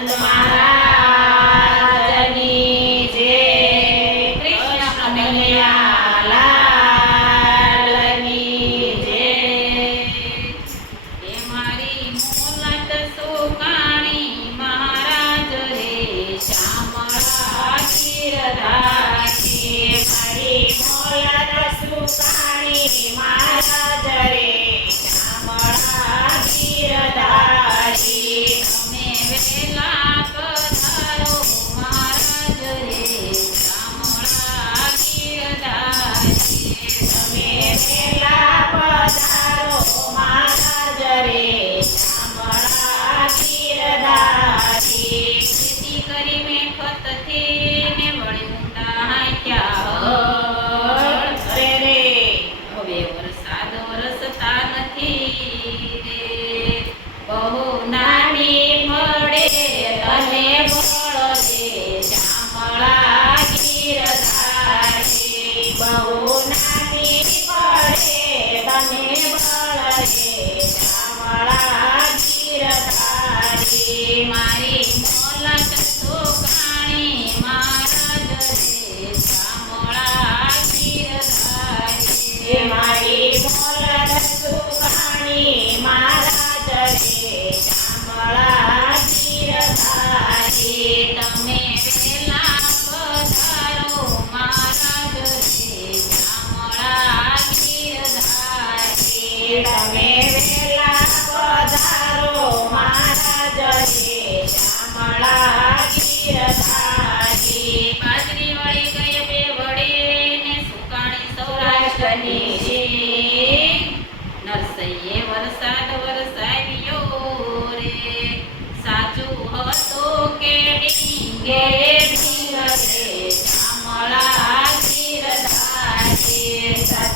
and the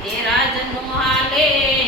રીતે રાજનો હાલે.